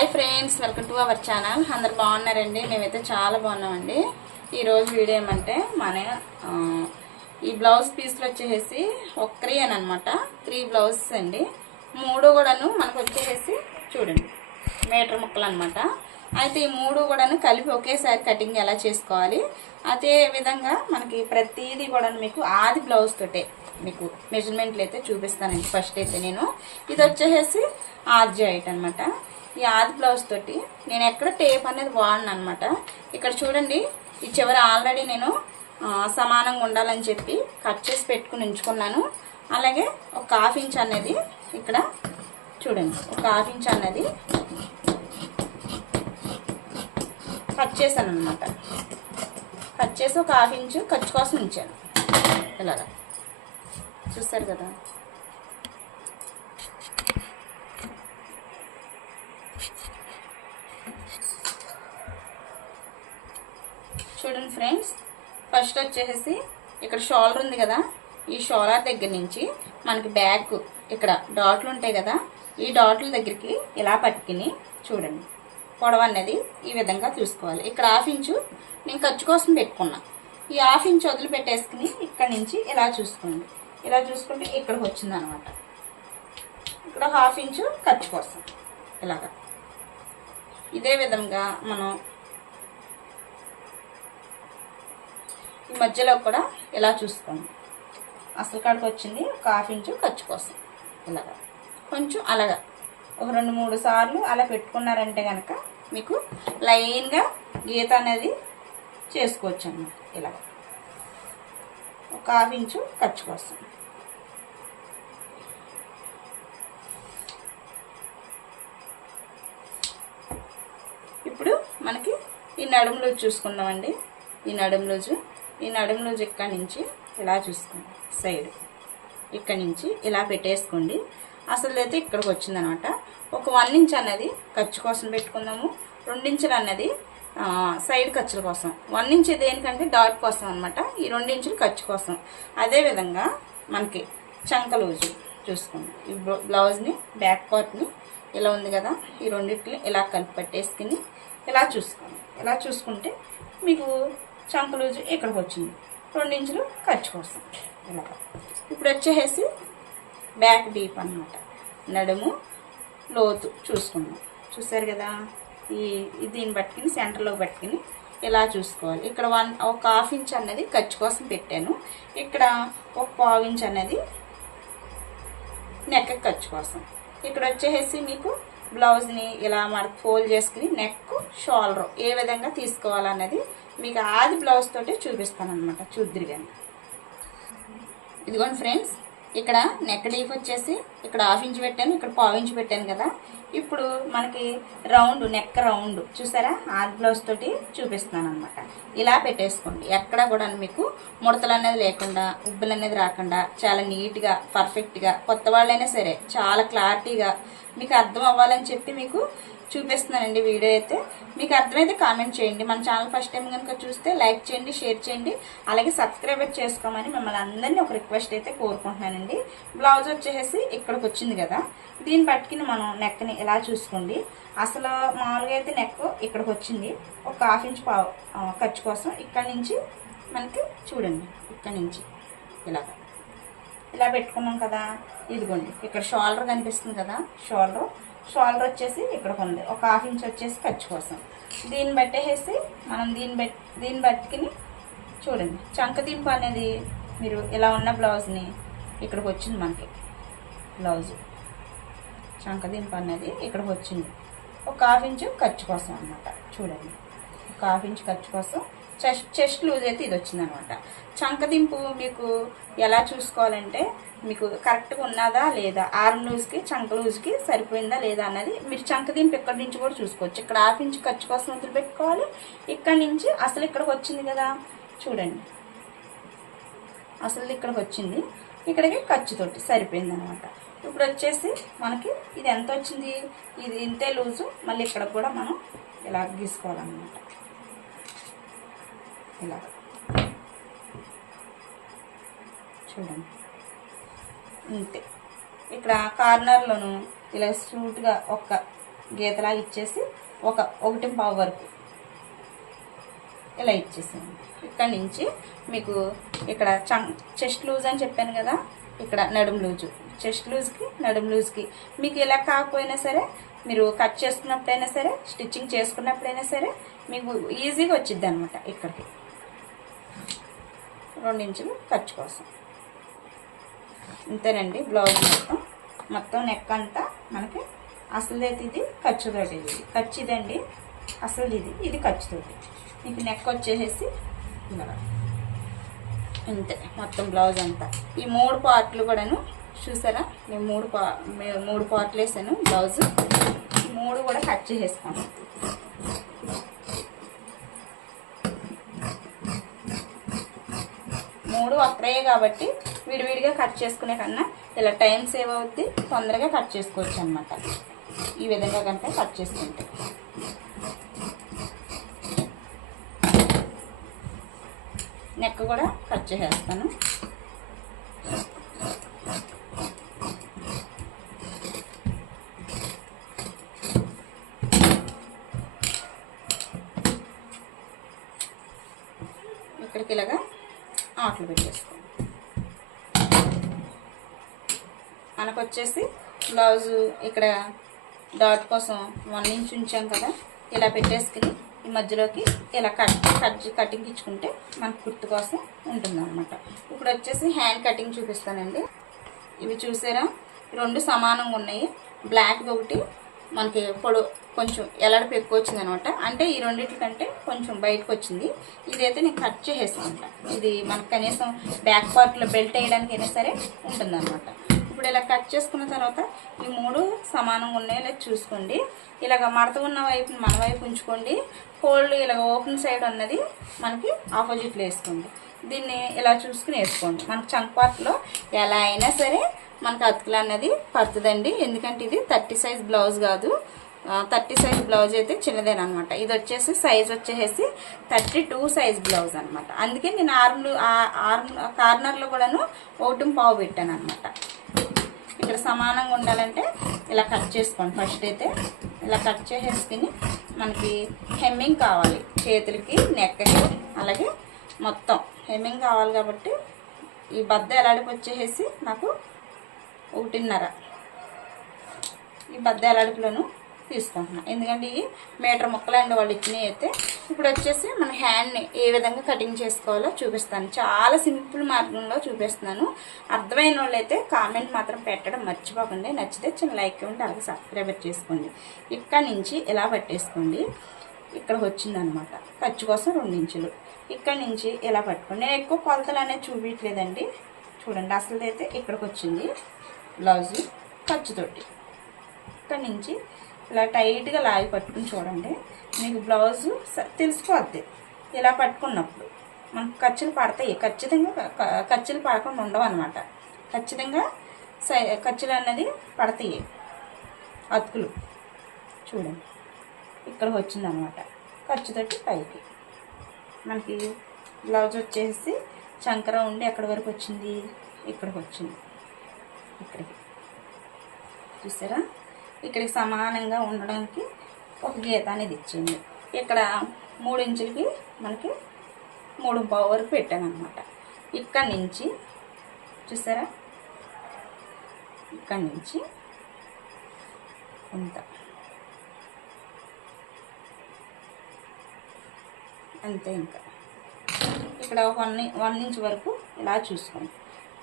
Hi friends welcome to our channel. అందరు బాగున్నారండి? మేమైతే చాలా బాగున్నామండి. ఈరోజు వీడియో ఏమంటే మన ఈ బ్లౌజ్ పీస్లు వచ్చేసి ఒక్కరి అని అనమాట త్రీ బ్లౌజెస్ అండి. మూడు కూడాను మనకు వచ్చేసి చూడండి మీటర్ ముక్కలు అనమాట అయితే ఈ మూడు కూడాను కలిపి ఒకేసారి కటింగ్ ఎలా చేసుకోవాలి? అదే విధంగా మనకి ప్రతిదీ కూడా మీకు ఆది బ్లౌజ్ తోటే మీకు మెజర్మెంట్లు అయితే చూపిస్తానండి. ఫస్ట్ అయితే నేను. ఇది వచ్చేసి ఆది జాయిట్ అనమాట ఈ ఆది బ్లౌజ్ తోటి నేను ఎక్కడ టేప్ అనేది వాడను అనమాట ఇక్కడ చూడండి ఈ చివరి ఆల్రెడీ నేను సమానంగా ఉండాలని చెప్పి కట్ చేసి పెట్టుకుని ఉంచుకున్నాను. అలాగే ఒక హాఫ్ ఇంచ్ అనేది ఇక్కడ చూడండి ఒక హాఫ్ ఇంచ్ అనేది కట్ చేశాను అనమాట కట్ చేసి ఒక హాఫ్ ఇంచ్ ఖర్చు కోసం ఉంచాను. ఇలాగా. చూస్తారు కదా? చూడండి ఫ్రెండ్స్. ఫస్ట్ వచ్చేసి ఇక్కడ షోల్డర్ ఉంది కదా. ఈ షోలార్ దగ్గర నుంచి మనకి బ్యాక్ ఇక్కడ డాట్లు ఉంటాయి కదా. ఈ డాట్ల దగ్గరికి ఇలా పట్టుకుని చూడండి. పొడవు అనేది ఈ విధంగా చూసుకోవాలి. ఇక్కడ హాఫ్ ఇంచు నేను ఖర్చు కోసం పెట్టుకున్నా. ఈ హాఫ్ ఇంచ్ వదిలిపెట్టేసుకుని ఇక్కడ నుంచి ఇలా చూసుకోండి. ఇలా చూసుకుంటే ఇక్కడికి వచ్చింది అనమాట ఇక్కడ హాఫ్ ఇంచు ఖర్చు కోసం ఇలాగా. ఇదే విధంగా మనం ఈ మధ్యలో కూడా ఇలా చూసుకోండి. అసలు కాడికి వచ్చింది ఒక హాఫ్ ఇంచు ఖర్చు కోసం. ఇలాగా. కొంచెం అలాగా. ఒక రెండు మూడు సార్లు అలా పెట్టుకున్నారంటే కనుక మీకు లైన్గా గీత అనేది చేసుకోవచ్చు అన్నమాట ఇలాగ. ఒక హాఫ్ ఇంచు ఖర్చు కోసం. ఇప్పుడు మనకి ఈ నడుము లూజు చూసుకుందామండి. ఈ నడుము లూజు ఈ నడుము లూజ్ ఇక్కడ నుంచి ఇలా చూసుకోండి సైడ్. ఇక్కడి నుంచి ఇలా పెట్టేసుకోండి. అసలు అయితే ఇక్కడికి వచ్చిందనమాట. ఒక వన్ ఇంచ్ అన్నది ఖర్చు కోసం పెట్టుకుందాము. రెండించులు అన్నది సైడ్ ఖర్చుల కోసం. వన్ ఇంచ్ దేనికంటే డాట్ కోసం అనమాట ఈ రెండించులు ఖర్చు కోసం. అదేవిధంగా మనకి చంక లూజు చూసుకోండి. ఈ బ్లౌ- బ్లౌజ్ని బ్యాక్ పార్ట్ని ఇలా ఉంది కదా ఈ రెండింటిని ఇలా కలిపి పట్టేసుకుని ఇలా చూసుకోండి. ఇలా చూసుకుంటే మీకు చంక లూజు ఇక్కడికి వచ్చింది రెండు ఇంచులు ఖర్చు కోసం. ఇలా ఇప్పుడు వచ్చేసి బ్యాక్ డీప్ అనమాట నడుము లోతు చూసుకున్నాం చూసారు కదా? ఈ దీన్ని పట్టుకుని సెంటర్లో పట్టుకుని ఇలా చూసుకోవాలి. ఇక్కడ వన్ ఒక హాఫ్ ఇంచ్ అన్నది ఖర్చు కోసం పెట్టాను. ఇక్కడ ఒక పావు ఇంచ్ అనేది నెక్ ఖర్చు కోసం. ఇక్కడ వచ్చేసి మీకు బ్లౌజ్ని ఇలా మన ఫోల్డ్ చేసుకుని నెక్ షోల్డర్ ఏ విధంగా తీసుకోవాలన్నది మీకు ఆది బ్లౌజ్ తోటే చూపిస్తాను అనమాట చూద్దరు కానీ ఇదిగోండి ఫ్రెండ్స్ ఇక్కడ నెక్ డీప్ వచ్చేసి ఇక్కడ హాఫ్ ఇంచ్ పెట్టాను ఇక్కడ పావు ఇంచ్ పెట్టాను కదా. ఇప్పుడు మనకి రౌండ్ నెక్ రౌండ్ చూసారా? ఆది బ్లౌజ్ తోటి చూపిస్తున్నాను అనమాట ఇలా పెట్టేసుకోండి. ఎక్కడ కూడా మీకు ముడతలు అనేది లేకుండా ఉబ్బులు అనేది రాకుండా చాలా నీట్గా పర్ఫెక్ట్గా కొత్త వాళ్ళైనా సరే చాలా క్లారిటీగా మీకు అర్థం అవ్వాలని చెప్పి మీకు చూపిస్తున్నానండి వీడియో అయితే. మీకు అర్థమైతే కామెంట్ చేయండి. మన ఛానల్ ఫస్ట్ టైం కనుక చూస్తే లైక్ చేయండి షేర్ చేయండి. అలాగే సబ్స్క్రైబ్ చేసుకోమని మిమ్మల్ని అందరినీ ఒక రిక్వెస్ట్ అయితే కోరుకుంటున్నానండి. బ్లౌజ్ వచ్చేసి ఇక్కడికి వచ్చింది కదా. దీన్ని పట్టుకుని మనం నెక్ని ఇలా చూసుకోండి? అసలు మామూలుగా అయితే నెక్ ఇక్కడికి వచ్చింది. ఒక హాఫ్ ఇంచ్ పావు ఖర్చు కోసం ఇక్కడ నుంచి మనకి చూడండి. ఇక్కడ నుంచి ఇలా ఇలా పెట్టుకున్నాం కదా. ఇదిగోండి. ఇక్కడ షోల్డర్ కనిపిస్తుంది కదా. షోల్డర్ షోల్డర్ వచ్చేసి ఇక్కడ ఉంది ఒక హాఫ్ ఇంచ్ వచ్చేసి ఖర్చు కోసం. దీన్ని బట్టేసి మనం దీన్ని బట్ దీన్ని బట్టుకుని చూడండి. చంకదింపు అనేది మీరు ఇలా ఉన్న బ్లౌజ్ని ఇక్కడికి వచ్చింది మనకి. బ్లౌజ్. చంకదింపు అనేది ఇక్కడికి వచ్చింది. ఒక హాఫ్ ఇంచు ఖర్చు కోసం అనమాట చూడండి. ఒక హాఫ్ ఇంచ్ ఖర్చు కోసం చెస్ట్ చెస్ట్ లూజ్ అయితే ఇది వచ్చింది అనమాట చంకదింపు మీకు ఎలా చూసుకోవాలంటే మీకు కరెక్ట్గా ఉన్నదా లేదా? ఆర్మ్ లూజ్కి చంక లూజ్కి సరిపోయిందా లేదా అన్నది మీరు చంకదింపు ఇక్కడి నుంచి కూడా చూసుకోవచ్చు. ఇక్కడ హాఫ్ ఇంచ్ ఖర్చు కోసం వదిలి పెట్టుకోవాలి ఇక్కడ నుంచి అసలు ఇక్కడికి వచ్చింది కదా? చూడండి. అసలు ఇక్కడికి వచ్చింది. ఇక్కడికి ఖర్చుతోటి సరిపోయింది అనమాట ఇప్పుడు వచ్చేసి మనకి ఇది ఎంత వచ్చింది? ఇది ఇంతే లూజు. మళ్ళీ ఇక్కడ కూడా మనం ఇలా గీసుకోవాలన్నమాట. ఇలా చూడండి. ఇంతే. ఇక్కడ కార్నర్లోను ఇలా సూట్గా ఒక్క గీతలా ఇచ్చేసి ఒక ఒకటి పావు వరకు ఇలా ఇచ్చేసాను ఇక్కడ నుంచి మీకు ఇక్కడ చం చెస్ట్ లూజ్ అని చెప్పాను కదా ఇక్కడ నడుం లూజు చెస్ట్ లూజ్కి నడుం లూజ్కి మీకు ఇలా కాకపోయినా సరే మీరు కట్ చేసుకున్నప్పుడైనా సరే స్టిచ్చింగ్ చేసుకున్నప్పుడైనా సరే మీకు ఈజీగా వచ్చిద్ది అనమాట ఇక్కడికి. రెండు ఇంచులు ఖర్చు కోసం. ఇంతేనండి బ్లౌజ్ మొత్తం. మొత్తం నెక్ అంతా మనకి అసలుదైతే ఇది ఖర్చుతోటి ఇది. ఖర్చుదండి అసలు ఇది. ఇది ఖర్చుతోటి. మీకు నెక్ వచ్చేసేసి ఇంతే మొత్తం బ్లౌజ్ అంతా. ఈ మూడు పార్ట్లు కూడాను చూసారా? నేను మూడు పా మూడు పార్ట్లు వేసాను బ్లౌజ్. మూడు కూడా కట్ చేసేస్తాను మూడు ఒక్కరే కాబట్టి విడివిడిగా కట్ చేసుకునే కన్నా ఇలా టైం సేవ్ అవుద్ది తొందరగా కట్ చేసుకోవచ్చు అనమాట ఈ విధంగా కనుక కట్ చేసుకుంటే. నెక్ కూడా కట్ చేసేస్తాను. ఇక్కడికి ఇలాగా ఆటలు పెట్టేసుకోండి మనకు వచ్చేసి బ్లౌజు ఇక్కడ డాట్ కోసం వన్ ఇంచ్ ఉంచాం కదా ఇలా పెట్టేసుకుని ఈ మధ్యలోకి ఇలా కట్ కట్ కటింగ్ ఇచ్చుకుంటే మనకు కుర్తు కోసం ఉంటుందన్నమాట. ఇప్పుడు వచ్చేసి హ్యాండ్ కటింగ్ చూపిస్తానండి. ఇవి చూసారా? రెండు సమానంగా ఉన్నాయి. బ్లాక్ది ఒకటి మనకి పొడు కొంచెం ఎలాడపు ఎక్కువ వచ్చింది అనమాట. అంటే ఈ రెండింటి కంటే కొంచెం బయటకు వచ్చింది. ఇదైతే నేను కట్ చేసేసుకుంటా ఇది మనకు కనీసం బ్యాక్ పార్ట్లో బెల్ట్ వేయడానికైనా సరే ఉంటుందన్నమాట. ఇప్పుడు ఇలా కట్ చేసుకున్న తర్వాత ఈ మూడు సమానంగా ఉన్నాయో చూసుకోండి. ఇలాగ మడత ఉన్న వైపు మన వైపు ఉంచుకోండి. హోల్డ్ ఇలాగ ఓపెన్ సైడ్ ఉన్నది మనకి ఆపోజిట్లో వేసుకోండి. దీన్ని ఇలా చూసుకుని వేసుకోండి. మనకు చంక్ పార్ట్లో ఎలా అయినా సరే మనకు అతుకులు అన్నది పడుతుందండి. ఎందుకంటే ఇది థర్టీ సైజ్ బ్లౌజ్ కాదు. థర్టీ సైజ్ బ్లౌజ్ అయితే చిన్నదేనమాట ఇది వచ్చేసి సైజ్ వచ్చేసి థర్టీ టూ సైజ్ బ్లౌజ్ అనమాట అందుకే నేను ఆర్మ్ ఆర్మ్ కార్నర్లో కూడాను ఓటుం పావు పెట్టాను అనమాట ఇక్కడ సమానంగా ఉండాలంటే ఇలా కట్ చేసుకోండి. ఫస్ట్ అయితే ఇలా కట్ చేసేసుకుని మనకి హెమ్మింగ్ కావాలి. చేతులకి నెక్కకి అలాగే మొత్తం హెమ్మింగ్ కావాలి కాబట్టి ఈ బద్ద ఎలాడికి వచ్చేసేసి నాకు ఒకటిన్నర. ఈ బద్దాల అడుపులను తీసుకుంటున్నాను ఎందుకంటే ఇవి మీటర్ ముక్కలండి వాళ్ళు ఇచ్చినవి అయితే ఇప్పుడు వచ్చేసి మన హ్యాండ్ని ఏ విధంగా కటింగ్ చేసుకోవాలో చూపిస్తాను. చాలా సింపుల్ మార్గంలో చూపిస్తున్నాను. అర్థమైన వాళ్ళు అయితే కామెంట్ మాత్రం పెట్టడం మర్చిపోకండి. నచ్చితే చిన్న లైక్ ఇవ్వండి అలాగే సబ్స్క్రైబర్ చేసుకోండి. ఇక్కడ నుంచి ఇలా పట్టేసుకోండి. ఇక్కడ వచ్చిందనమాట ఖర్చు కోసం రెండు ఇంచులు. ఇక్కడ నుంచి ఇలా పట్టుకోండి. నేను ఎక్కువ కొలతలు అనేది చూపించలేదండి. చూడండి అసలు అయితే ఇక్కడికి వచ్చింది. బ్లౌజు ఖర్చుతోటి ఇక్కడ నుంచి ఇలా టైట్గా లాగి పట్టుకుని చూడండి. మీకు బ్లౌజు తెలిసిపోద్ది ఇలా పట్టుకున్నప్పుడు మనకు ఖర్చులు పడతాయి. ఖచ్చితంగా ఖర్చులు పడకుండా ఉండవు అనమాట ఖచ్చితంగా సై ఖర్చులు అన్నది పడతాయి. అతుకులు. చూడండి. ఇక్కడ వచ్చిందనమాట ఖర్చుతోటి పైకి. మనకి బ్లౌజ్ వచ్చేసి చంకర ఉండి ఎక్కడి వరకు వచ్చింది? ఇక్కడికి వచ్చింది. ఇక్కడికి. చూసారా? ఇక్కడికి సమానంగా ఉండడానికి ఒక గీత అనేది ఇచ్చింది. ఇక్కడ మూడు ఇంచులకి మనకి మూడు పావు వరకు పెట్టాను అనమాట ఇక్కడ నుంచి చూసారా? ఇక్కడ నుంచి ఇంత అంతే ఇంకా. ఇక్కడ వన్ వన్ ఇంచ్ వరకు ఇలా చూసుకోండి.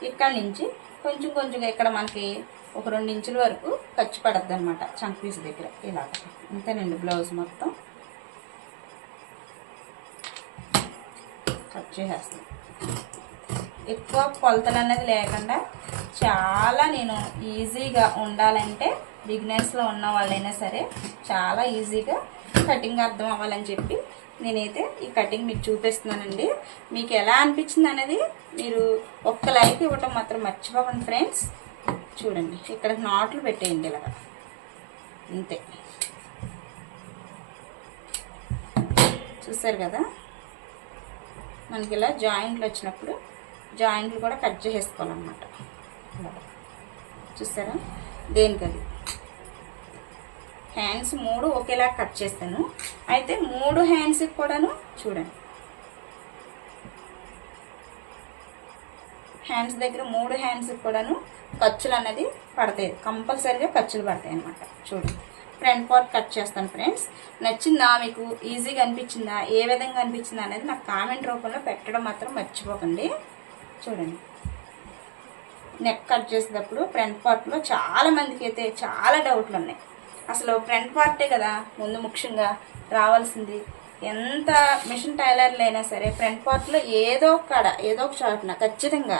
ఇక్కడ నుంచి కొంచెం కొంచెంగా ఇక్కడ మనకి ఒక రెండు ఇంచుల వరకు ఖర్చు పడద్దు అనమాట చంక్ పీస్ దగ్గర ఇలాగ. అంతేనండి బ్లౌజ్ మొత్తం. కట్ చేసేస్తాను. ఎక్కువ కొలతలు అనేది లేకుండా చాలా నేను ఈజీగా ఉండాలంటే బిగినర్స్లో ఉన్న వాళ్ళైనా సరే చాలా ఈజీగా కటింగ్ అర్థం అవ్వాలని చెప్పి నేనైతే ఈ కటింగ్ మీకు చూపిస్తున్నానండి. మీకు ఎలా అనిపించింది అనేది మీరు ఒక్క లైక్ ఇవ్వటం మాత్రం మర్చిపోకండి ఫ్రెండ్స్. చూడండి ఇక్కడ నాట్లు పెట్టేయండి ఇలా అంతే చూసారు కదా? మనకి ఇలా జాయింట్లు వచ్చినప్పుడు జాయింట్లు కూడా కట్ చేసేసుకోవాలన్నమాట. చూసారా? దేనికది? హ్యాండ్స్ మూడు ఒకేలా కట్ చేస్తాను. అయితే మూడు హ్యాండ్స్కి కూడాను చూడండి. హ్యాండ్స్ దగ్గర మూడు హ్యాండ్స్కి కూడాను ఖర్చులు అనేది పడతాయి. కంపల్సరీగా ఖర్చులు పడతాయి అనమాట చూడండి ఫ్రంట్ పార్ట్ కట్ చేస్తాను ఫ్రెండ్స్ నచ్చిందా మీకు? ఈజీగా అనిపించిందా? ఏ విధంగా అనిపించిందా అనేది నాకు కామెంట్ రూపంలో పెట్టడం మాత్రం మర్చిపోకండి. చూడండి. నెక్ కట్ చేసేటప్పుడు ఫ్రంట్ పార్ట్లో చాలా మందికి అయితే చాలా డౌట్లు ఉన్నాయి. అసలు ఫ్రంట్ పార్టే కదా ముందు ముఖ్యంగా రావాల్సింది. ఎంత మిషన్ టైలర్లు అయినా సరే ఫ్రంట్ పార్ట్లో ఏదో ఒక కాడ ఏదో ఒక చోటన ఖచ్చితంగా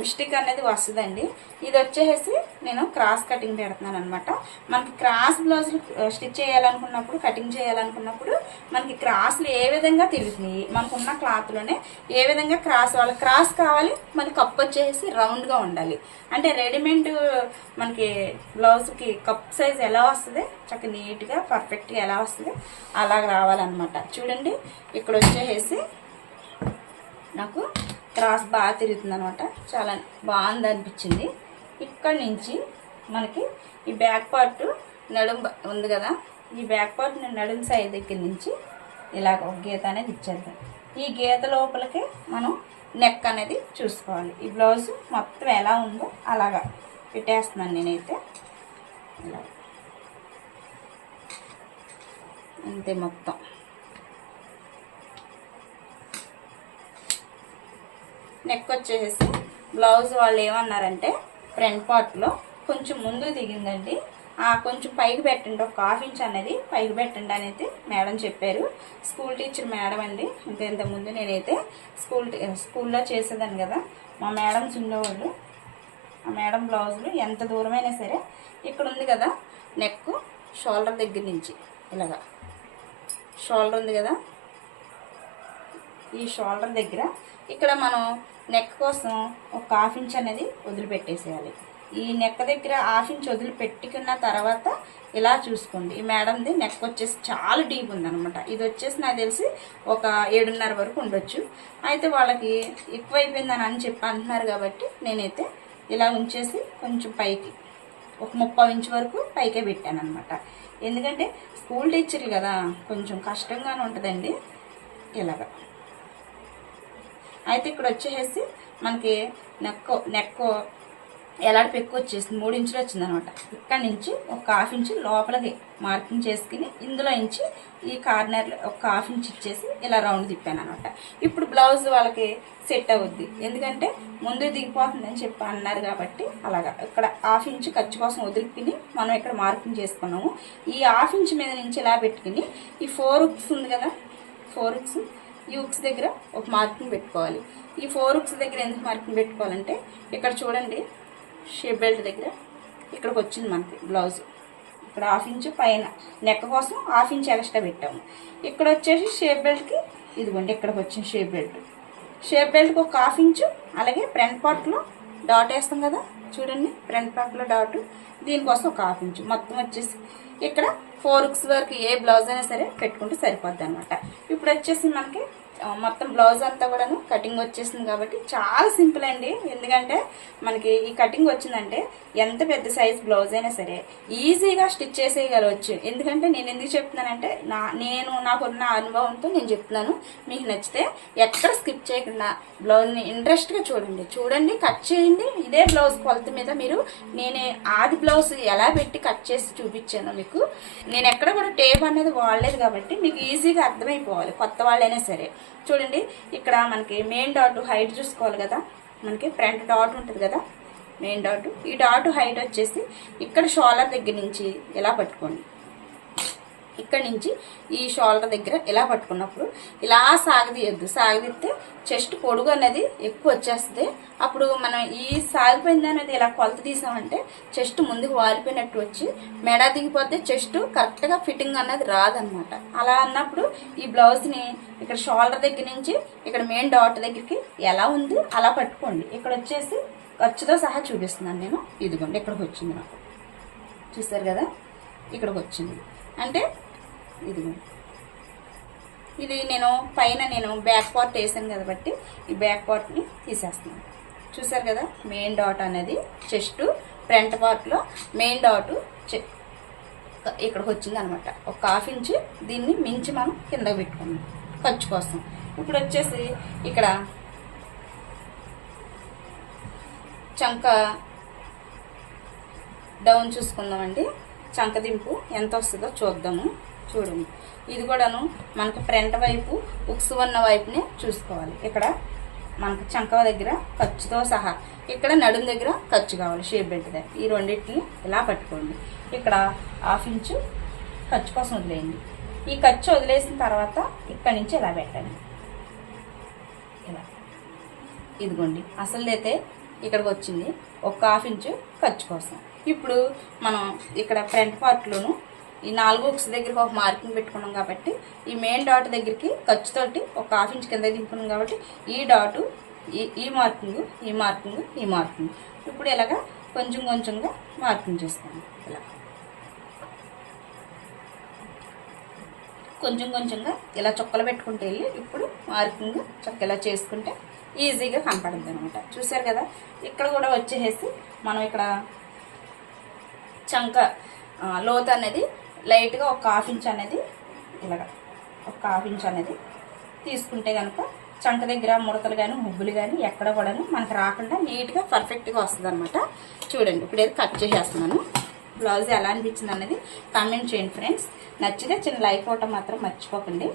మిస్టేక్ అనేది వస్తుందండి. ఇది వచ్చేసి నేను క్రాస్ కటింగ్ పెడుతున్నాను అనమాట మనకి క్రాస్ బ్లౌజులు స్టిచ్ చేయాలనుకున్నప్పుడు కటింగ్ చేయాలనుకున్నప్పుడు మనకి క్రాస్లు ఏ విధంగా తిరుగుతున్నాయి? మనకున్న క్లాత్లోనే ఏ విధంగా క్రాస్ వాళ్ళ క్రాస్ కావాలి మనకి కప్ వచ్చేసి రౌండ్గా ఉండాలి. అంటే రెడీమేడ్ మనకి బ్లౌజ్కి కప్ సైజ్ ఎలా వస్తుంది? చక్కగా నీట్గా పర్ఫెక్ట్గా ఎలా వస్తుంది? అలాగ రావాలన్నమాట. చూడండి ఇక్కడ వచ్చేసి నాకు క్రాస్ బాగా తిరుగుతుంది అనమాట చాలా బాగుంది అనిపించింది. ఇక్కడ నుంచి మనకి ఈ బ్యాక్ పార్ట్ నడుం బ- ఉంది కదా? ఈ బ్యాక్ పార్ట్ నేను నడుం సైడ్ దగ్గర నుంచి ఇలాగ ఒక గీత అనేది ఇచ్చేద్దాం. ఈ గీత లోపలికి మనం నెక్ అనేది చూసుకోవాలి. ఈ బ్లౌజ్ మొత్తం ఎలా ఉందో అలాగా పెట్టేస్తున్నాను నేనైతే. ఇలా. అంతే మొత్తం. నెక్ వచ్చేసి బ్లౌజ్ వాళ్ళు ఏమన్నారంటే ఫ్రంట్ పార్ట్లో కొంచెం ముందు దిగిందండి. ఆ కొంచెం పైకి పెట్టండి ఒక హాఫ్ ఇంచ్ అనేది పైకి పెట్టండి అనేది మేడం చెప్పారు. స్కూల్ టీచర్ మేడం అండి. ఇంకా ఇంతకుముందు నేనైతే స్కూల్ స్కూల్లో చేసేదాన్ని కదా. మా మేడమ్స్ ఉండేవాళ్ళు ఆ మేడం బ్లౌజులు ఎంత దూరమైనా సరే ఇక్కడ ఉంది కదా నెక్ షోల్డర్ దగ్గర నుంచి ఇలాగా. షోల్డర్ ఉంది కదా ఈ షోల్డర్ దగ్గర ఇక్కడ మనం నెక్ కోసం ఒక హాఫ్ ఇంచ్ అనేది వదిలిపెట్టేసేయాలి. ఈ నెక్ దగ్గర హాఫ్ ఇంచ్ వదిలిపెట్టుకున్న తర్వాత ఇలా చూసుకోండి. ఈ మేడంది నెక్ వచ్చేసి చాలా డీప్ ఉందనమాట ఇది వచ్చేసి నాకు తెలిసి ఒక ఏడున్నర వరకు ఉండొచ్చు. అయితే వాళ్ళకి ఎక్కువైపోయిందని అని చెప్పి అంటున్నారు కాబట్టి నేనైతే ఇలా ఉంచేసి కొంచెం పైకి ఒక ముప్పై ఇంచ్ వరకు పైకే పెట్టాను అనమాట ఎందుకంటే స్కూల్ టీచర్లు కదా కొంచెం కష్టంగానే ఉంటుందండి. ఇలాగా. అయితే ఇక్కడ వచ్చేసి మనకి నెక్ నెక్ ఎలాంటి పెక్కు వచ్చేసింది. మూడు ఇంచులు వచ్చింది అనమాట. ఇక్కడ నుంచి ఒక హాఫ్ ఇంచు లోపలికి మార్కింగ్ చేసుకుని ఇందులో ఇంచి ఈ కార్నర్లో ఒక హాఫ్ ఇంచ్ ఇచ్చేసి ఇలా రౌండ్ తిప్పాను అనమాట. ఇప్పుడు బ్లౌజ్ వాళ్ళకి సెట్ అవుద్ది. ఎందుకంటే ముందు దిగిపోతుందని చెప్పి అన్నారు కాబట్టి అలాగా. ఇక్కడ హాఫ్ ఇంచ్ ఖర్చు కోసం వదులుకుని మనం ఇక్కడ మార్కింగ్ చేసుకున్నాము. ఈ హాఫ్ ఇంచ్ మీద నుంచి ఇలా పెట్టుకుని ఈ ఫోర్ ఉక్స్ ఉంది కదా ఫోర్ ఉక్స్ ఈ ఉక్స్ దగ్గర ఒక మార్కింగ్ పెట్టుకోవాలి. ఈ ఫోర్ ఉక్స్ దగ్గర ఎందుకు మార్కింగ్ పెట్టుకోవాలంటే ఇక్కడ చూడండి షేప్ బెల్ట్ దగ్గర ఇక్కడికి వచ్చింది మనకి బ్లౌజ్ ఇక్కడ హాఫ్ ఇంచ్ పైన నెక్ కోసం హాఫ్ ఇంచ్ ఎక్స్ట్రా పెట్టాము. ఇక్కడ వచ్చేసి షేప్ బెల్ట్కి ఇదిగోండి ఇక్కడికి వచ్చింది షేప్ బెల్ట్ షేప్ బెల్ట్కి ఒక హాఫ్ ఇంచు అలాగే ఫ్రంట్ పార్ట్లో డాట్ వేస్తాం కదా చూడండి ఫ్రంట్ పార్ట్లో డాట్ దీనికోసం ఒక హాఫ్ ఇంచు మొత్తం వచ్చేసి ఇక్కడ ఫోర్ ఉక్స్ వరకు ఏ బ్లౌజ్ అయినా సరే పెట్టుకుంటే సరిపోద్ది అనమాట ఇప్పుడు వచ్చేసి మనకి మొత్తం బ్లౌజ్ అంతా కూడాను కటింగ్ వచ్చేసింది కాబట్టి చాలా సింపుల్ అండి. ఎందుకంటే మనకి ఈ కటింగ్ వచ్చిందంటే ఎంత పెద్ద సైజ్ బ్లౌజ్ అయినా సరే ఈజీగా స్టిచ్ చేసేయగలవచ్చు. ఎందుకంటే నేను ఎందుకు చెప్తున్నానంటే నా నేను నాకున్న అనుభవంతో నేను చెప్తున్నాను. మీకు నచ్చితే ఎక్కడ స్కిప్ చేయకుండా బ్లౌజ్ని ఇంట్రెస్ట్గా చూడండి. చూడండి కట్ చేయండి. ఇదే బ్లౌజ్ కొలత మీద మీరు నేనే ఆది బ్లౌజ్ ఎలా పెట్టి కట్ చేసి చూపించాను మీకు. నేను ఎక్కడ కూడా టేప్ అనేది వాడలేదు కాబట్టి మీకు ఈజీగా అర్థమైపోవాలి కొత్త వాళ్ళైనా సరే. చూడండి ఇక్కడ మనకి మెయిన్ డాట్ హైట్ చూసుకోవాలి కదా. మనకి ఫ్రంట్ డాట్ ఉంటుంది కదా. మెయిన్ డాట్ ఈ డాట్ హైట్ వచ్చేసి ఇక్కడ షోలర్ దగ్గర నుంచి ఇలా పట్టుకోండి. ఇక్కడ నుంచి ఈ షోల్డర్ దగ్గర ఇలా పట్టుకున్నప్పుడు ఇలా సాగదీయద్దు సాగదీస్తే చెస్ట్ పొడుగు అనేది ఎక్కువ వచ్చేస్తుంది. అప్పుడు మనం ఈ సాగిపోయింది అనేది ఇలా కొలత తీసామంటే చెస్ట్ ముందుకు వాలిపోయినట్టు వచ్చి మెడ దిగిపోతే చెస్ట్ కరెక్ట్గా ఫిట్టింగ్ అనేది రాదనమాట అలా అన్నప్పుడు ఈ బ్లౌజ్ని ఇక్కడ షోల్డర్ దగ్గర నుంచి ఇక్కడ మెయిన్ డాట్ దగ్గరికి ఎలా ఉంది అలా పట్టుకోండి. ఇక్కడ వచ్చేసి ఖర్చుతో సహా చూపిస్తున్నాను నేను. ఇదిగోండి ఇక్కడికి వచ్చింది నాకు. చూసారు కదా? ఇక్కడికి వచ్చింది. అంటే ఇది. ఇది నేను పైన నేను బ్యాక్ పార్ట్ వేసాను కాబట్టి ఈ బ్యాక్ పార్ట్ని తీసేస్తున్నాను. చూసారు కదా మెయిన్ డాట్ అనేది చెస్ట్ ఫ్రంట్ పార్ట్లో మెయిన్ డాట్ ఇక్కడికి వచ్చింది అనమాట ఒక హాఫ్ ఇంచ్ దీన్ని మించి మనం కిందకు పెట్టుకున్నాం ఖర్చు కోసం. ఇప్పుడు వచ్చేసి ఇక్కడ చంక డౌన్ చూసుకుందామండి. చంకదింపు ఎంత వస్తుందో చూద్దాము. చూడండి. ఇది కూడాను మనకు ఫ్రంట్ వైపు ఉక్స్ ఉన్న వైపునే చూసుకోవాలి. ఇక్కడ మనకు చంక దగ్గర ఖర్చుతో సహా ఇక్కడ నడుము దగ్గర ఖర్చు కావాలి షేప్ బెల్ట్ దగ్గర ఈ రెండింటిని ఇలా పట్టుకోండి. ఇక్కడ హాఫ్ ఇంచు ఖర్చు కోసం వదిలేయండి. ఈ ఖర్చు వదిలేసిన తర్వాత ఇక్కడ నుంచి ఇలా పెట్టండి. ఇలా. ఇదిగోండి. అసలుదైతే ఇక్కడికి వచ్చింది ఒక హాఫ్ ఇంచు ఖర్చు కోసం. ఇప్పుడు మనం ఇక్కడ ఫ్రంట్ పార్ట్లోను ఈ నాలుగు ఉక్స్ దగ్గరికి ఒక మార్కింగ్ పెట్టుకున్నాం కాబట్టి ఈ మెయిన్ డాట్ దగ్గరికి ఖర్చుతోటి ఒక హాఫ్ ఇంచ్ కింద దింపుకున్నాం కాబట్టి ఈ డాటు ఈ ఈ మార్కింగ్ ఈ మార్కింగ్ ఈ మార్కింగ్. ఇప్పుడు ఇలాగా కొంచెం కొంచెంగా మార్కింగ్ చేస్తాను ఇలా. కొంచెం కొంచెంగా ఇలా చొక్కలు పెట్టుకుంటే వెళ్ళి ఇప్పుడు మార్కింగ్ చొక్క ఇలా చేసుకుంటే ఈజీగా కనపడింది అనమాట చూసారు కదా? ఇక్కడ కూడా వచ్చేసి మనం ఇక్కడ చంక లోతు అనేది లైట్గా ఒక హాఫ్ ఇంచ్ అనేది ఇలాగ ఒక హాఫ్ ఇంచ్ అనేది తీసుకుంటే కనుక చంక దగ్గర ముడతలు కానీ ముగ్గులు కానీ ఎక్కడ కూడాను మనకు రాకుండా నీట్గా పర్ఫెక్ట్గా వస్తుంది అనమాట చూడండి ఇప్పుడు ఏదో కట్ చేసేస్తున్నాను. బ్లౌజ్ ఎలా అనిపించింది అనేది కామెంట్ చేయండి ఫ్రెండ్స్ నచ్చితే చిన్న లైక్ అవటం మాత్రం మర్చిపోకండి.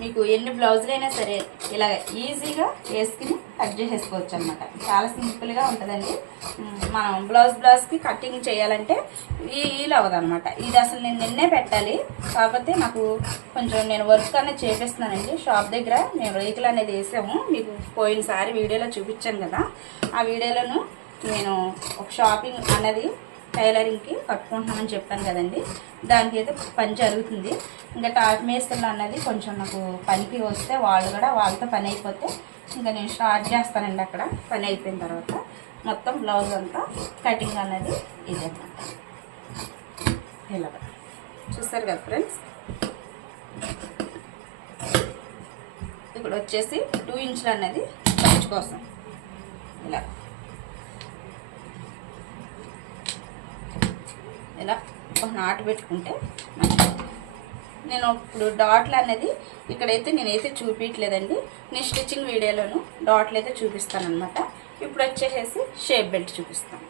మీకు ఎన్ని బ్లౌజులైనా సరే ఇలా ఈజీగా వేసుకుని కట్ చేసేసుకోవచ్చు అనమాట చాలా సింపుల్గా ఉంటుందండి. మనం బ్లౌజ్ బ్లౌజ్కి కటింగ్ చేయాలంటే ఈ అవ్వదనమాట అవ్వదు అనమాట ఇది అసలు నేను నిన్నే పెట్టాలి. కాకపోతే నాకు కొంచెం నేను వర్క్ అనేది చేపిస్తున్నానండి. షాప్ దగ్గర నేను రేకులు అనేది వేసాము. మీకు పోయినసారి వీడియోలో చూపించాను కదా. ఆ వీడియోలను నేను ఒక షాపింగ్ అనేది టైలరింగ్కి కట్టుకుంటున్నామని చెప్పాను కదండి. దానికి అయితే పని జరుగుతుంది. ఇంకా టాప్ మేస్తులు అన్నది కొంచెం నాకు పనికి వస్తే వాళ్ళు కూడా వాళ్ళతో పని అయిపోతే ఇంకా నేను స్టార్ట్ చేస్తానండి అక్కడ. పని అయిపోయిన తర్వాత మొత్తం బ్లౌజ్ అంతా కటింగ్ అన్నది ఇదే. ఇలాగ చూస్తారు కదా ఫ్రెండ్స్? ఇప్పుడు వచ్చేసి టూ ఇంచులు అనేది ఖర్చు కోసం. ఇలా. ఇలా ఒక నాటు పెట్టుకుంటే నేను ఇప్పుడు డాట్లు అనేది ఇక్కడైతే నేనైతే చూపించలేదండి నేను స్టిచ్చింగ్ వీడియోలోను డాట్లు అయితే చూపిస్తాను అనమాట ఇప్పుడు వచ్చేసేసి షేప్ బెల్ట్ చూపిస్తాను.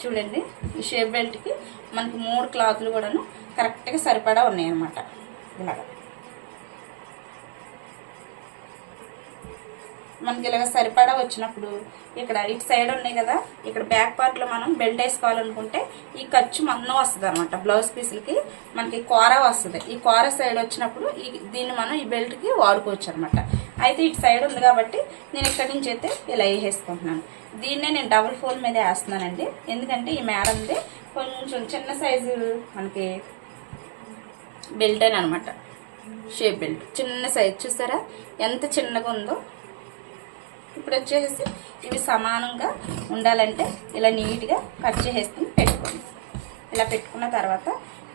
చూడండి ఈ షేప్ బెల్ట్కి మనకి మూడు క్లాత్లు కూడాను కరెక్ట్గా సరిపడా ఉన్నాయి ఇలాగా. మనకి ఇలాగ సరిపడా వచ్చినప్పుడు ఇక్కడ ఇటు సైడ్ ఉన్నాయి కదా ఇక్కడ బ్యాక్ పార్ట్లో మనం బెల్ట్ వేసుకోవాలనుకుంటే ఈ ఖర్చు మందం వస్తుంది అనమాట బ్లౌజ్ పీసులకి మనకి కూర వస్తుంది. ఈ కూర సైడ్ వచ్చినప్పుడు ఈ దీన్ని మనం ఈ బెల్ట్కి వాడుకోవచ్చు అనమాట అయితే ఇటు సైడ్ ఉంది కాబట్టి నేను ఇక్కడి నుంచి అయితే ఇలా వేసేసుకుంటున్నాను. దీన్నే నేను డబుల్ ఫోల్ మీద వేస్తున్నానండి. ఎందుకంటే ఈ మేడంది కొంచెం చిన్న సైజు మనకి బెల్ట్ అని అనమాట షేప్ బెల్ట్ చిన్న సైజ్ చూసారా? ఎంత చిన్నగా ఉందో ఇప్పుడు వచ్చేసి ఇవి సమానంగా ఉండాలంటే ఇలా నీట్గా కట్ చేసేసుకుని పెట్టుకోండి. ఇలా పెట్టుకున్న తర్వాత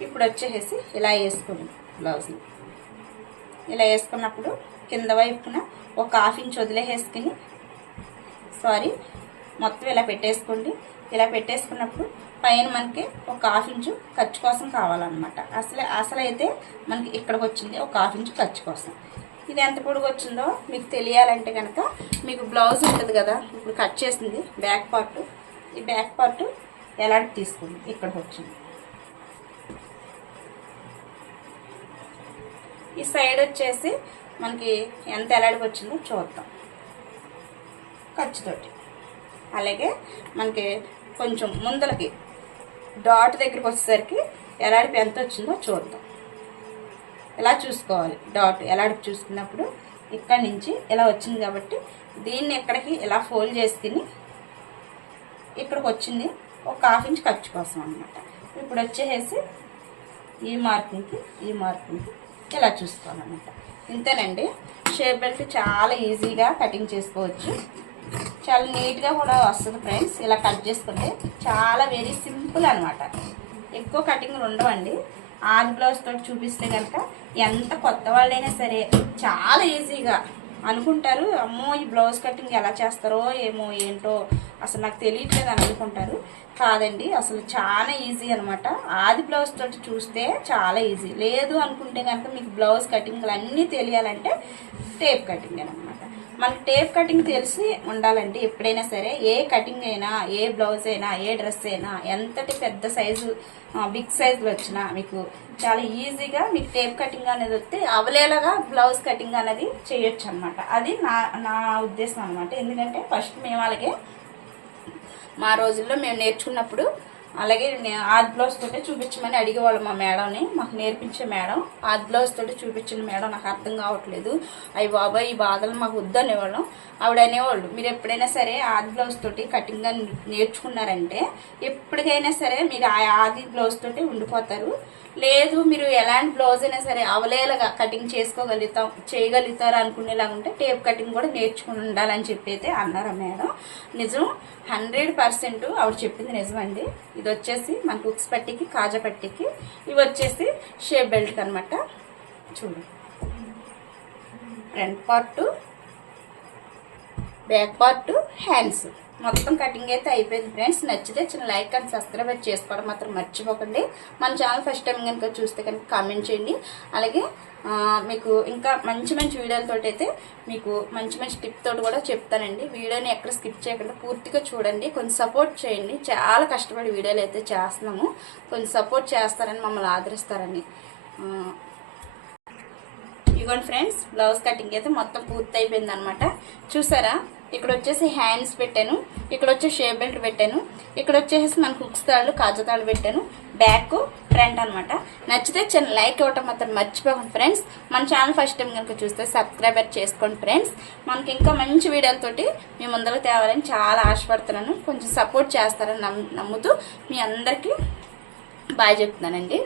ఇప్పుడు వచ్చేసి ఇలా వేసుకోండి బ్లౌజ్ని. ఇలా వేసుకున్నప్పుడు కింద వైపున ఒక హాఫ్ ఇంచ్ వదిలేసేసుకుని సారీ మొత్తం ఇలా పెట్టేసుకోండి. ఇలా పెట్టేసుకున్నప్పుడు పైన మనకి ఒక హాఫ్ ఇంచు ఖర్చు కోసం కావాలన్నమాట. అసలు అసలు అయితే మనకి ఇక్కడికి వచ్చింది ఒక హాఫ్ ఇంచు ఖర్చు కోసం. ఇది ఎంత పొడుగు వచ్చిందో మీకు తెలియాలంటే కనుక మీకు బ్లౌజ్ ఉంటుంది కదా ఇప్పుడు కట్ చేసింది బ్యాక్ పార్ట్. ఈ బ్యాక్ పార్ట్ ఎలాంటి తీసుకుంది? ఇక్కడికి వచ్చింది. ఈ సైడ్ వచ్చేసి మనకి ఎంత ఎలాడికి వచ్చిందో చూద్దాం. ఖర్చుతోటి అలాగే మనకి కొంచెం ముందలకి డాట్ దగ్గరికి వచ్చేసరికి ఎలాడిపి ఎంత వచ్చిందో చూద్దాం. ఇలా చూసుకోవాలి? డాట్ ఎలా చూసుకున్నప్పుడు ఇక్కడ నుంచి ఇలా వచ్చింది కాబట్టి దీన్ని ఎక్కడికి ఇలా ఫోల్డ్ చేసుకుని ఇక్కడికి వచ్చింది ఒక హాఫ్ ఇంచ్ ఖర్చు కోసం అనమాట ఇప్పుడు వచ్చేసి ఈ మార్కింగ్కి ఈ మార్కింగ్కి ఇలా చూసుకోవాలన్నమాట. ఇంతేనండి. షేప్ బెల్ట్ చాలా ఈజీగా కటింగ్ చేసుకోవచ్చు. చాలా నీట్గా కూడా వస్తుంది ఫ్రెండ్స్ ఇలా కట్ చేసుకుంటే చాలా వెరీ సింపుల్ అనమాట ఎక్కువ కటింగ్లు ఉండవండి. ఆది బ్లౌజ్ తోటి చూపిస్తే కనుక ఎంత కొత్త వాళ్ళైనా సరే చాలా ఈజీగా అనుకుంటారు అమ్మో ఈ బ్లౌజ్ కటింగ్ ఎలా చేస్తారో ఏమో ఏంటో అసలు నాకు తెలియట్లేదు అని అనుకుంటారు. కాదండి అసలు చాలా ఈజీ అనమాట ఆది బ్లౌజ్ తోటి చూస్తే చాలా ఈజీ. లేదు అనుకుంటే కనుక మీకు బ్లౌజ్ కటింగ్లు అన్నీ తెలియాలంటే టేప్ కటింగ్ అనమాట మనకి టేప్ కటింగ్ తెలిసి ఉండాలండి ఎప్పుడైనా సరే ఏ కటింగ్ అయినా ఏ బ్లౌజ్ అయినా ఏ డ్రెస్ అయినా ఎంతటి పెద్ద సైజు బిగ్ సైజులు వచ్చినా మీకు చాలా ఈజీగా మీకు టేప్ కటింగ్ అనేది వస్తే అవలేలగా బ్లౌజ్ కటింగ్ అనేది చేయొచ్చు అనమాట అది నా నా ఉద్దేశం అనమాట ఎందుకంటే ఫస్ట్ మేము అలాగే మా రోజుల్లో మేము నేర్చుకున్నప్పుడు అలాగే ఆది బ్లౌజ్ తోటే చూపించమని అడిగేవాళ్ళు మా మేడంని మాకు నేర్పించే మేడం. ఆది బ్లౌజ్ తోటి చూపించిన మేడం నాకు అర్థం కావట్లేదు. అవి బాబాయ్ ఈ బాధలు మాకు వద్దనేవాళ్ళం. ఆవిడ అనేవాళ్ళు మీరు ఎప్పుడైనా సరే ఆది బ్లౌజ్ తోటి కటింగ్ అని నేర్చుకున్నారంటే ఎప్పటికైనా సరే మీరు ఆ ఆది బ్లౌజ్ తోటి ఉండిపోతారు. లేదు మీరు ఎలాంటి బ్లౌజ్ అయినా సరే అవలేలగా కటింగ్ చేసుకోగలుగుతాం చేయగలుగుతారు అనుకునేలాగా ఉంటే టేప్ కటింగ్ కూడా నేర్చుకుని ఉండాలని చెప్పి అయితే అన్నారు మేడం. నిజం హండ్రెడ్ పర్సెంట్ ఆవిడ చెప్పింది నిజమండి. ఇది వచ్చేసి మన హుక్స్ పట్టికి కాజా పట్టికి ఇవి వచ్చేసి షేప్ బెల్ట్ అనమాట చూడు front part back part hands మొత్తం కటింగ్ అయితే అయిపోయింది ఫ్రెండ్స్ నచ్చితే చిన్న లైక్ అండ్ సబ్స్క్రైబ్ చేసుకోవడం మాత్రం మర్చిపోకండి. మన ఛానల్ ఫస్ట్ టైం కనుక చూస్తే కనుక కామెంట్ చేయండి. అలాగే మీకు ఇంకా మంచి మంచి వీడియోలతో అయితే మీకు మంచి మంచి టిప్ తోటి కూడా చెప్తానండి. వీడియోని ఎక్కడ స్కిప్ చేయకుండా పూర్తిగా చూడండి. కొంచెం సపోర్ట్ చేయండి. చాలా కష్టపడి వీడియోలు అయితే చేస్తున్నాము. కొంచెం సపోర్ట్ చేస్తారని మమ్మల్ని ఆదరిస్తారని ఆ, ఇదిగోండి ఫ్రెండ్స్ బ్లౌజ్ కటింగ్ అయితే మొత్తం పూర్తి అయిపోయింది అనమాట చూసారా? ఇక్కడ వచ్చేసి హ్యాండ్స్ పెట్టాను. ఇక్కడ వచ్చేసి షేప్ బెల్ట్ పెట్టాను ఇక్కడ వచ్చేసి మనకు హుక్స్ తాళ్ళు కాజతాళ్ళు పెట్టాను. బ్యాక్ ఫ్రంట్ అనమాట నచ్చితే చిన్న లైక్ ఇవ్వటం మాత్రం మర్చిపోకండి ఫ్రెండ్స్ మన ఛానల్ ఫస్ట్ టైం కనుక చూస్తే సబ్స్క్రైబర్ చేసుకోండి ఫ్రెండ్స్ మనకి ఇంకా మంచి వీడియోలతోటి మీ ముందరకు తేవాలని చాలా ఆశపడుతున్నాను. కొంచెం సపోర్ట్ చేస్తారని నమ్ము- నమ్ముతూ మీ అందరికీ బాయ్ చెప్తున్నానండి.